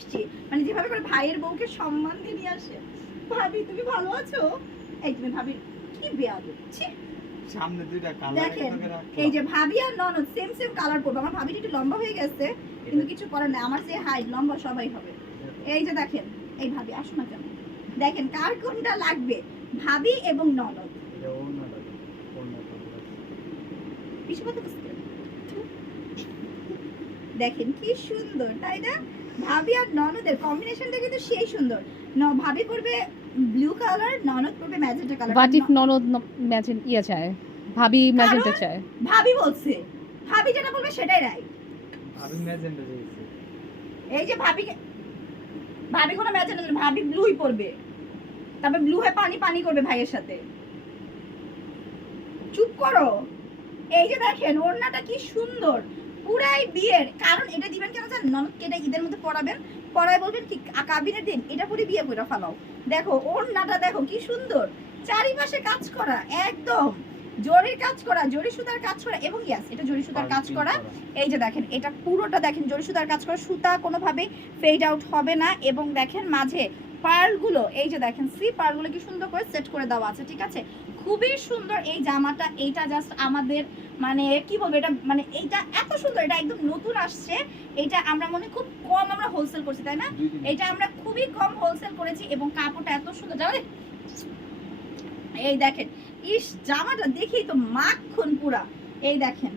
আসছি, মানে যেভাবে করে ভাইয়ের বউকে সম্মান দিয়ে নিয়ে আসে। ভাবি তুমি ভালো আছো? এই তুমি ভাবি কি বেয়াদব, ছি। সামনে দুইটা কালার দেখেন এই যে ভাবি আর ননদ সেম সেম কালার পরবে। আমার ভাবিটা একটু লম্বা হয়ে গেছে, কিন্তু কিছু করার নাই, আমার যে হাইট লম্বা সবাই হবে। এই যে দেখেন, এই ভাবি আসো না কেন, দেখেন কার কোনটা লাগবে, ভাবি এবং ননদ। এটা ওড়না লাগে, ওড়না পিছু কথা বুঝতে দেখেন কি সুন্দর, তাই না? ভাবি আর ননদের কম্বিনেশনটা কিন্তু সেই সুন্দর। ভাবি পরবে ব্লু কালার, ননদ পরবে ম্যাজেন্টা কালার। হোয়াট ইফ ননদ ম্যাজেন ইয়ে চায়, ভাবি ম্যাজেন্টা চায়? ভাবি বলছে, ভাবি যেটা বলবে সেটাই রাইট। আমি ম্যাজেন্টা দিয়েছি। এই যে ভাবি কোনো ম্যাজেন্টা না, ভাবি ব্লুই পরবে, তারপর ব্লু হয়ে পানি পানি করবে ভাইয়ের সাথে। চুপ করো। এই যে দেখেন ওড়নাটা কি সুন্দর, পুরাই বিয়ের। কারণ এটা দিবেন কেন জানেন? ননদকে এটা ঈদের মধ্যে পরাবেন, পরায় বলবেন কি কাবিনের দিন এটা পরে বিয়ে করে ফেলাও। দেখো ওড়নাটা দেখো কি সুন্দর, চারিপাশে কাজ করা, একদম জরির কাজ করা, জরি সুতার কাজ করা, এবং ইয়াস এটা জরি সুতার কাজ করা। এই যে দেখেন এটা পুরোটা দেখেন জরি সুতার কাজ করা, সুতা কোনোভাবেই ফেড আউট হবে না। এবং দেখেন মাঝে পার্লগুলো, এই যে দেখেন সি পার্লগুলো কি সুন্দর করে সেট করে দেওয়া আছে, ঠিক আছে? খুবই সুন্দর এই জামাটা। এইটা জাস্ট আমাদের মানে কি বলবো, এটা মানে এইটা এত সুন্দর, এটা একদম নতুন আসছে। এটা আমরা মনে খুব কম আমরা হোলসেল করছি, তাই না? এটা আমরা খুবই কম হোলসেল করেছি, এবং কাপড়টা এত সুন্দর জানেন। এই দেখেন ইস জামাটা দেখেই তো মাখন পুরা। এই দেখেন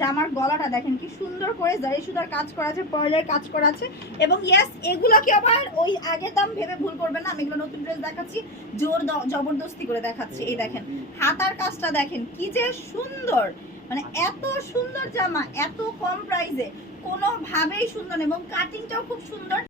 জামার গলাটা দেখেন কি সুন্দর করে জারি সুতার কাজ করা আছে, পার্লের কাজ করা আছে। এবং ইয়েস এগুলোকে আবার ওই আগের দাম ভেবে ভুল করবেন না, আমি এগুলো নতুন ড্রেস দেখাচ্ছি, জবরদস্তি করে দেখাচ্ছি। এই দেখেন হাতার কাজটা দেখেন কি যে সুন্দর, মানে এত সুন্দর জামা এত কম প্রাইসে কোনোভাবেই সুন্দর, এবং কাটিংটাও খুব সুন্দর।